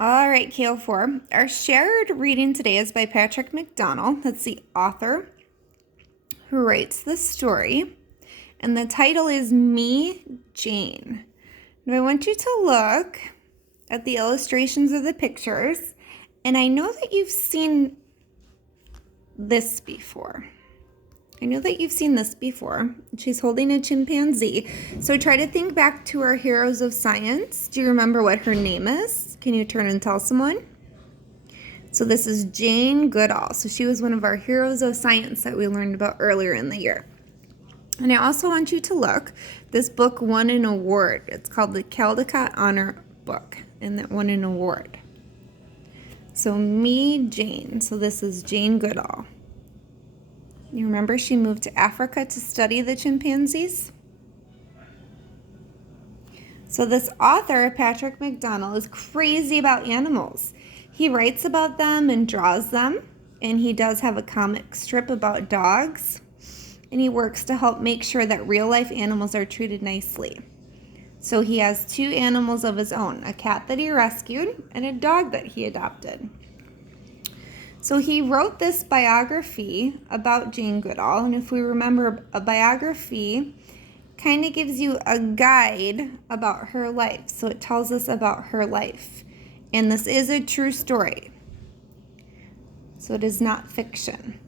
All right, KO4. Our shared reading today is by Patrick McDonnell. That's the author who writes the story. And the title is Me, Jane. Now I want you to look at the illustrations of the pictures. And I know that you've seen this before. She's holding a chimpanzee. So try to think back to our heroes of science. Do you remember what her name is? Can you turn and tell someone? So this is Jane Goodall. So she was one of our heroes of science that we learned about earlier in the year. And I also want you to look. This book won an award. It's called the Caldecott Honor Book, and that won an award. So Me, Jane. So this is Jane Goodall. You remember she moved to Africa to study the chimpanzees? So this author, Patrick McDonnell, is crazy about animals. He writes about them and draws them, and he does have a comic strip about dogs, and he works to help make sure that real-life animals are treated nicely. So he has 2 animals of his own, a cat that he rescued and a dog that he adopted. So he wrote this biography about Jane Goodall, and if we remember, a biography kind of gives you a guide about her life. So it tells us about her life. And this is a true story. So it is not fiction.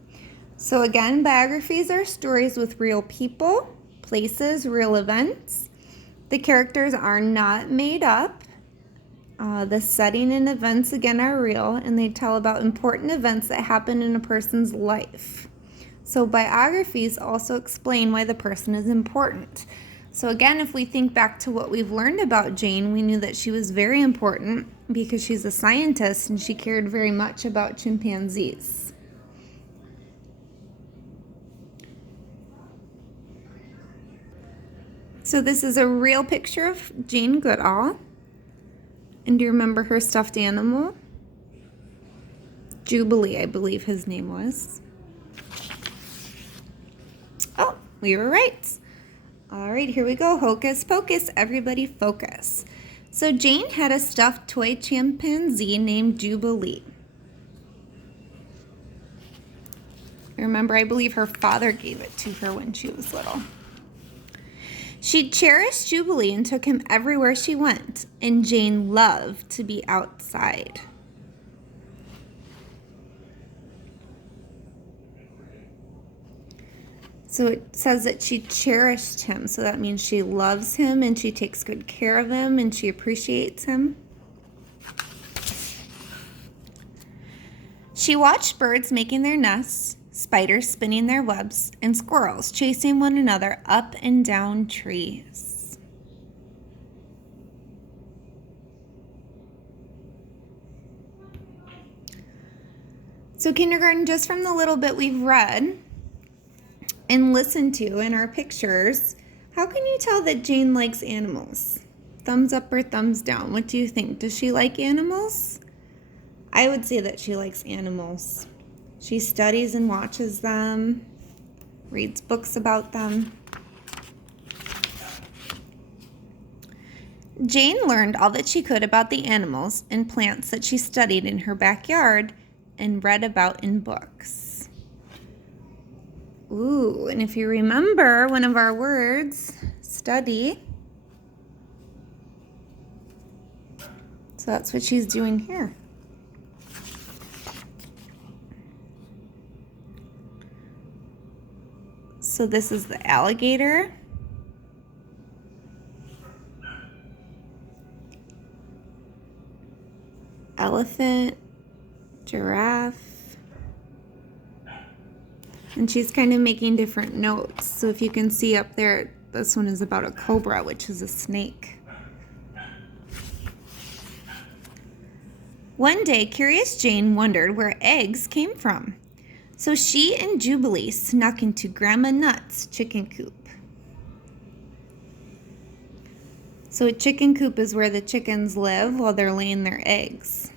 So again, biographies are stories with real people, places, real events. The characters are not made up. The setting and events, again, are real, and they tell about important events that happen in a person's life. So biographies also explain why the person is important. So again, if we think back to what we've learned about Jane, we knew that she was very important because she's a scientist and she cared very much about chimpanzees. So this is a real picture of Jane Goodall. And do you remember her stuffed animal? Jubilee, I believe his name was. Oh, we were right. All right, here we go. Hocus pocus, everybody focus. So Jane had a stuffed toy chimpanzee named Jubilee. Remember, I believe her father gave it to her when she was little. She cherished Jubilee and took him everywhere she went, and Jane loved to be outside. So it says that she cherished him, so that means she loves him and she takes good care of him and she appreciates him. She watched birds making their nests, spiders spinning their webs, and squirrels chasing one another up and down trees. So kindergarten, just from the little bit we've read and listened to in our pictures, how can you tell that Jane likes animals? Thumbs up or thumbs down? What do you think? Does she like animals? I would say that she likes animals. She studies and watches them, reads books about them. Jane learned all that she could about the animals and plants that she studied in her backyard and read about in books. Ooh, and if you remember one of our words, study. So that's what she's doing here. So this is the alligator. Elephant, giraffe. And she's kind of making different notes. So if you can see up there, this one is about a cobra, which is a snake. One day, curious Jane wondered where eggs came from. So she and Jubilee snuck into Grandma Nut's chicken coop. So a chicken coop is where the chickens live while they're laying their eggs.